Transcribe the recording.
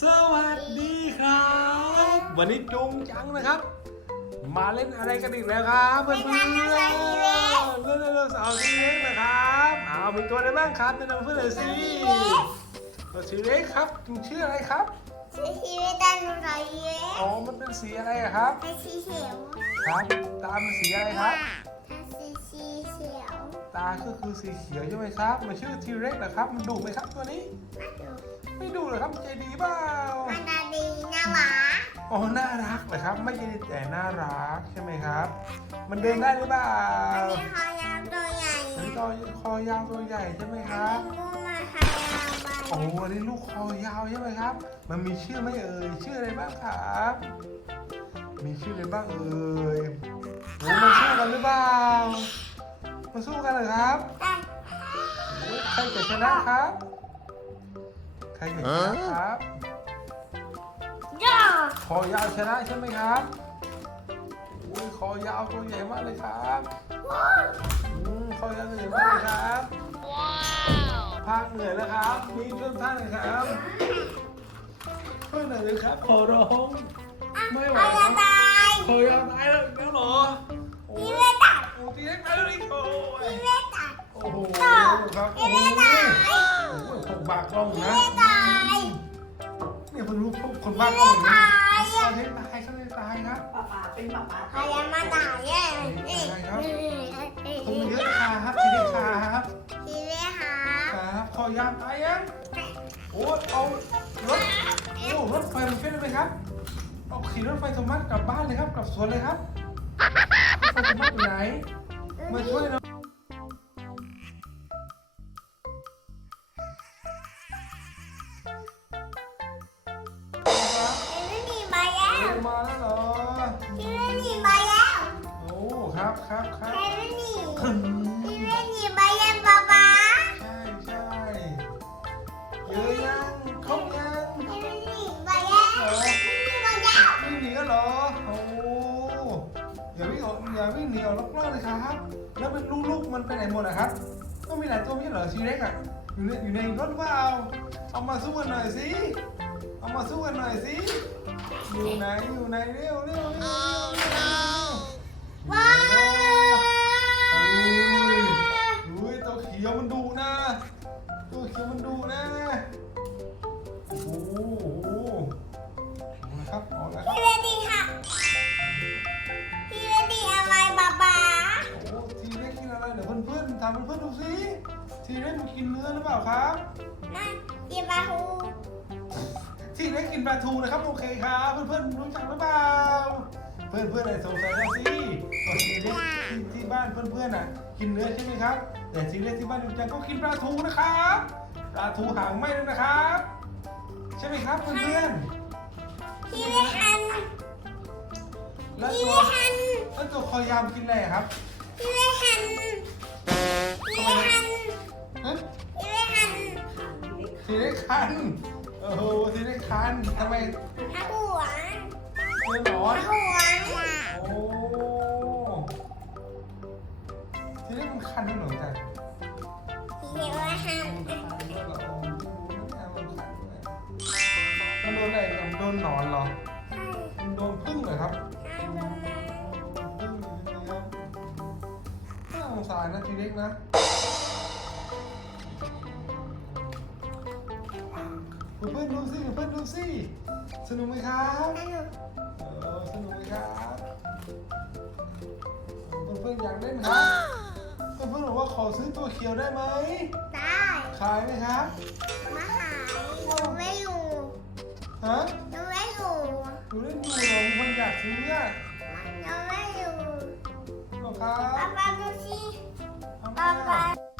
สวัสดีครับ วันนี้จงจังนะครับ มาเล่นอะไรกันอีกแล้วครับเพื่อนๆเล่นเล่นเล่นสาวทีเล็กนะครับเอามีตัวอะไรบ้างครับแนะนำเพื่อนหน่อยสิตัวทีเล็กครับชื่ออะไรครับชื่อชีวิตดันรุนแรงอ๋อมันเป็นสีอะไรอะครับเป็นสีเขียวครับตาเป็นสีอะไรครับถ้าสีสีเขียวตาก็คือสีเขียวใช่ไหมครับ มันชื่อทีเร็กเหรอครับ มันดุไหมครับตัวนี้มาดู ไม่ดุเหรอครับใจดีเปล่ามันดาดีนะหวาอ๋อน่ารักเหรอครับ ไม่ใช่แต่น่ารักใช่ไหมครับ มันเดินได้หรือเปล่าอันนี้คอยาวตัวใหญ่มันนะก็คอยาวตัวใหญ่ใช่ไหมคอัรันบนี้มูมาคายาวไปโอ้โหอันนี้ลูกคอยาวใช่ไหมครับ มันมีชื่อไหมเอ่ยชื่ออะไรบ้างครับมีชื่ออะไรบ้างเอ่ยโอ้มันสู้กันหรือเปล่ามันสู้กันเหรอครับ ได้โอ้ใครจะชนะครับใค รจะชนะครับย่อคอยาวชนะใช่ไหมครับโอ้ยคอยาวตัวใหญ่มากเลยครับว้าวอืมคอยาวตัวใหญ่มากเลยครับภาคเหนือนะครับมีช่วยท่านหน่อยครับช่วยหน่อยเลยครับขอร้องไม่ไหวเอาคจะรับตายคอยาวตายแล้วแล้วเหรอโอ้พี่ยเวตัด โอ้ตีเล็กตายแล้วอีกโอ้ยโอ้โหครับโอ้พี่โหตายโอ้โหผมบากกล้องพี่นะเวตายเนี่ยคุณรู้พวกคนบ้ากล้องอย่างนี้เวตายเขาเล่นตายเขาเล่นตายครับป๊าป๊าเป็นป๊าป๊าพยามาตายเนี่ยคุณเยอะครับทีเล็กครับพี่เวหาครับคอยาวตายยังโอ้เอารถโอ้รถไฟมันเป็นไหมครับเอาขี่รถไฟโทมัสกลับบ้านเลยครับกลับสวนเลยครับ รถไฟโทมัสอยู่ไหน มาช่วยหน่อยครับไม่มีใบแล้วเดินมาแล้วเหรอ พี่ไม่มีใบแล้วโอ้ครับครับครับพี่ไม่มีอืมพี่ไม่มีใบแล้วป๊าป๊าใช่ใช่เยอะยังครบ วิ่งออกอย่าวิ่งหนีออกนอกรอบเลยครับ แล้วเป็นลูกๆมันไปไหนหมดอะครับ ก็มีหลายตัวไม่ใช่เหรอชีเล็กอะอยู่ในอยู่ในรถเปล่าเอามาสู้กันหน่อยสิเอามาสู้กันหน่อยสิอยู่ไหนอยู่ไหนเร็วเร็วเร็วเร็วเร็วว้าวอุ้ยอุ้ยตัวเขียวมันดุนะ ตัวเขียวมันดุนะ ทีเล็กมันกินเนื้อหรือเปล่าครับนั่นกีบาฮูทีเล็กกินปลาทูนะครับโอเคครับเพื่อนๆรู้จักหรือเปล่าเพื่อนๆอะไรสงสัยแล้วสิตัวทีเล็กที่ที่บ้านเพื่อนๆอะ กินเนื้อใช่ไหมครับ แต่ทีเล็กที่บ้านจจังก็กินปลาทูนะครับปลาทูหางไหมด้วยนะครับ ใช่ไหมครับเพื่อนพี่เวฮันๆแล้วพี่ตัเววฮันแล้วตัวคอยาวกินอะไรอะครับพี่เวฮันพี่เวฮันฮะพี่เวฮัน ทีเล็กคัน โอ้โหทีเล็กคันทำไมอาหัวเจอหนอนอาหัวโอ้ทีเล็กมันคันด้วยเหรอจ๊ะพี่เวฮันมันคันด้วยเหรอโอ้โหมันคันด้วยมันโดนอะไรมันโดนหนอนเหรอมันโดนพึ่งเหรอครับพึ่งใช่ไหมครับน่าสงสารนะทีเล็กนะ ดูสิเพื่อนๆดูสิสนุกไหมครับเออสนุกไหมครับเพื่อนๆอยากเล่นครับเพื่อนๆบอกว่าขอซื้อตัวเขียวได้ไหมได้ขายไหมครับมาหาหนูไม่อยู่ฮะหนูไม่อยู่ดูเล่นอยู่เหรอมีคนอยากซื้ออะหนูไม่อยู่เหรอครัป๊าบป๊าดูสิทำไมป๊าป๊าอะ